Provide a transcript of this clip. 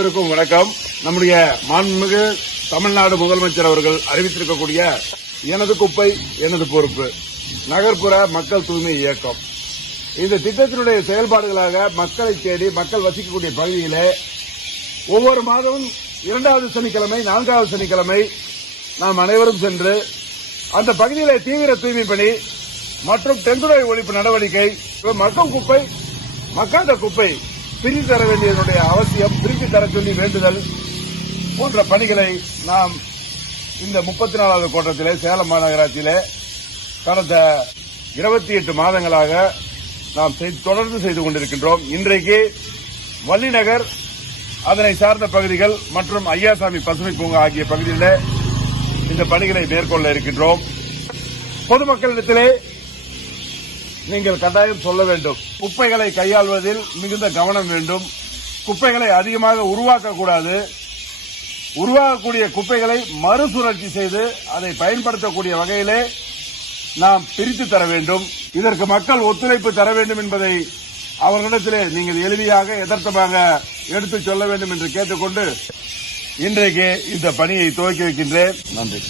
அனைவருக்கும் வணக்கம். நம்முடைய மாண்புமிகு தமிழ்நாடு முதலமைச்சர் அவர்கள் அறிவித்திருக்கக்கூடிய எனது குப்பை எனது பொறுப்பு நகர்ப்புற மக்கள் தூய்மை இயக்கம், இந்த திட்டத்தினுடைய செயல்பாடுகளாக மக்களை தேடி மக்கள் வசிக்கக்கூடிய பகுதியிலே ஒவ்வொரு மாதமும் 2வது சனிக்கிழமை 4வது சனிக்கிழமை நாம் அனைவரும் சென்று அந்த பகுதியிலே தீவிர தூய்மை பணி மற்றும் டெங்கு நோய் ஒழிப்பு நடவடிக்கை, மக்கும் குப்பை மக்காத குப்பை பிரித்து தர வேண்டியதனுடைய அவசியம், பிரித்து தர சொல்லி வேண்டுதல் போன்ற பணிகளை நாம் இந்த 34வது கூட்டத்திலே சேலம் மாநகராட்சியிலே கடந்த 28 மாதங்களாக நாம் தொடர்ந்து செய்து கொண்டிருக்கின்றோம். இன்றைக்கு வள்ளிநகர் அதனை சார்ந்த பகுதிகள் மற்றும் ஐயாசாமி பசுமை பூங்கா ஆகிய பகுதிகளிலே இந்த பணிகளை மேற்கொள்ள இருக்கின்றோம். பொதுமக்களிடத்திலே நீங்கள் கட்டாயம் சொல்ல வேண்டும், குப்பைகளை கையாள்வதில் மிகுந்த கவனம் வேண்டும். குப்பைகளை அதிகமாக உருவாக்கக்கூடாது. உருவாகக்கூடிய குப்பைகளை மறுசுழற்சி செய்து அதை பயன்படுத்தக்கூடிய வகையிலே நாம் பிரித்து தர வேண்டும். இதற்கு மக்கள் ஒத்துழைப்பு தர வேண்டும் என்பதை அவர்களிடத்திலே நீங்கள் எளிமையாக யதார்த்தமாக எடுத்துச் சொல்ல வேண்டும் என்று கேட்டுக்கொண்டு இன்றைக்கு இந்த பணியை துவக்கி வைக்கின்றேன். நன்றி.